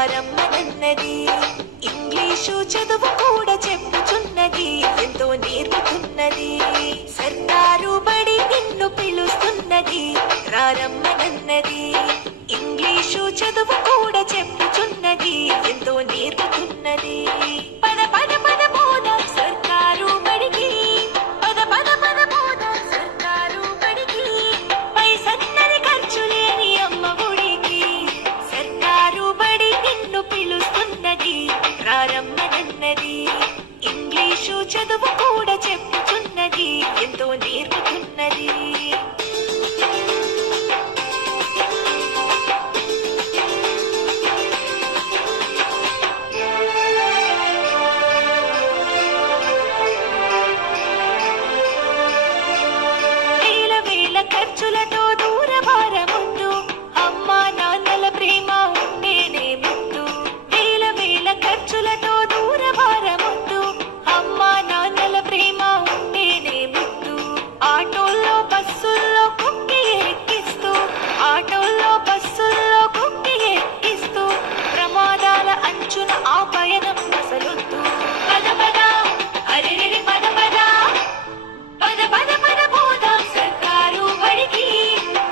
రారమ్మనన్నది. English చదువు కూడా చెప్పుచున్నది, ఎంతో నేర్పుతున్నది. సర్కారు బడి నిన్ను పిలుస్తున్నది, రారమ్మనన్నది. ఇంగ్లీషు చదువు కూడా చెప్పుచున్నది, ఎంతో నేర్పుతున్నది. పద పద పద పోదాం సర్కారు బడికి, పద పద పద పోదాం సర్కారు బడికి. పైసన్నది ఖర్చు లేని అమ్మ ఒడికి. సర్కారు బడి నిన్ను పిలుస్తున్నది, రారమ్మనన్నది. ఇంగ్లీషు చదువు కూడా చెప్పుచున్నది, ఎంతో నేర్పుతున్నది. ఖర్చులతో దూరభారముద్దు, అమ్మా నాన్నల ప్రేమ ఉంటేనే ముద్దు. వేల వేల ఖర్చులతో దూరభారముద్దు, అమ్మా నాన్నల ప్రేమ ఉంటేనే ముద్దు. ఆటోల్లో బస్సుల్లో కుక్కి ఎక్కిస్తూ, ఆటోల్లో బస్సుల్లో కుక్కి ఎక్కిస్తూ, ప్రమాదాల అంచున ఆ పయనం అసలొద్దు. పద పద అరెరెరి పద పద, పద పద పద పోదాం సర్కారు బడికి.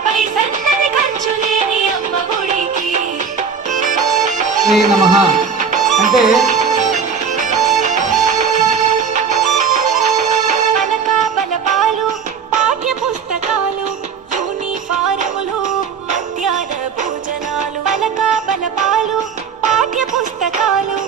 పైసన్నది ఖర్చు లేని అమ్మ ఒడికి. శ్రీ నమః అంటే పలక బలపాలు, పాఠ్య పుస్తకాలు, యూనిఫారములు, మధ్యాహ్న భోజనాలు. పలక బలపాలు, పాఠ్య పుస్తకాలు,